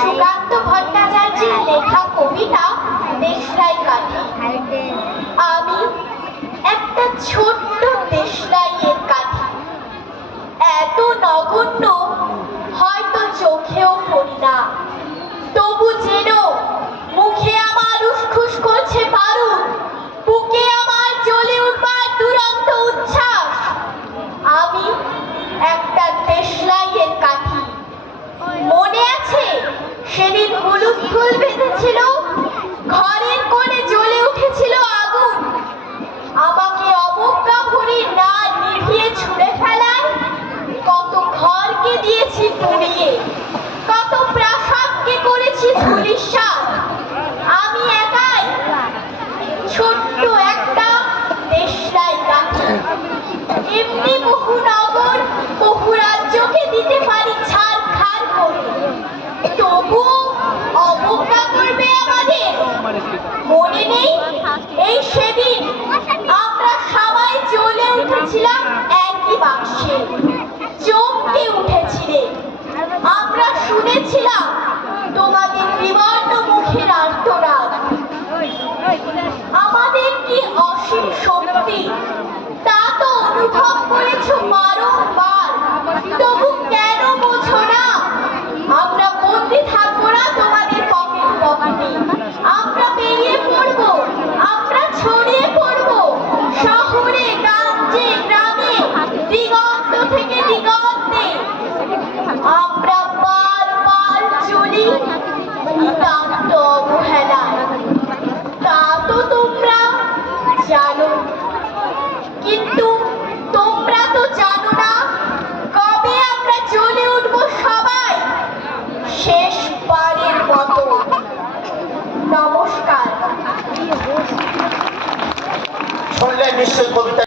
সুকান্ত ভট্টাচার্যের লেখা কবিতা দেশলাই কাঠি। আমি একটা ছোট্ট দেশলাইয়ের কাঠি। এত নগণ্য দিয়েছি পুড়িয়ে কত প্রাসাদকে করেছি ধুলিস্বাদ আমি একাই। ছোট্ট একটা দেশলাই গাঠি এমনি বহু নগর, বহু রাজ্যকে দিতে পারি ছাড় খার করে। তবুও অবজ্ঞা করবে মনে নেই? এই সেদিন আমরা সবাই জ্বলে উঠেছিলাম একই বাক্সে। শুনেছিলাম, তোমাদের বিবর্ণ মুখের আর্তনাদ। আমাদের কি অসীম শক্তি? তা তো অনুভব করেছ বারংবার। তবু মতো নমস্কার শুনলে নিশ্চয়ই কবিতা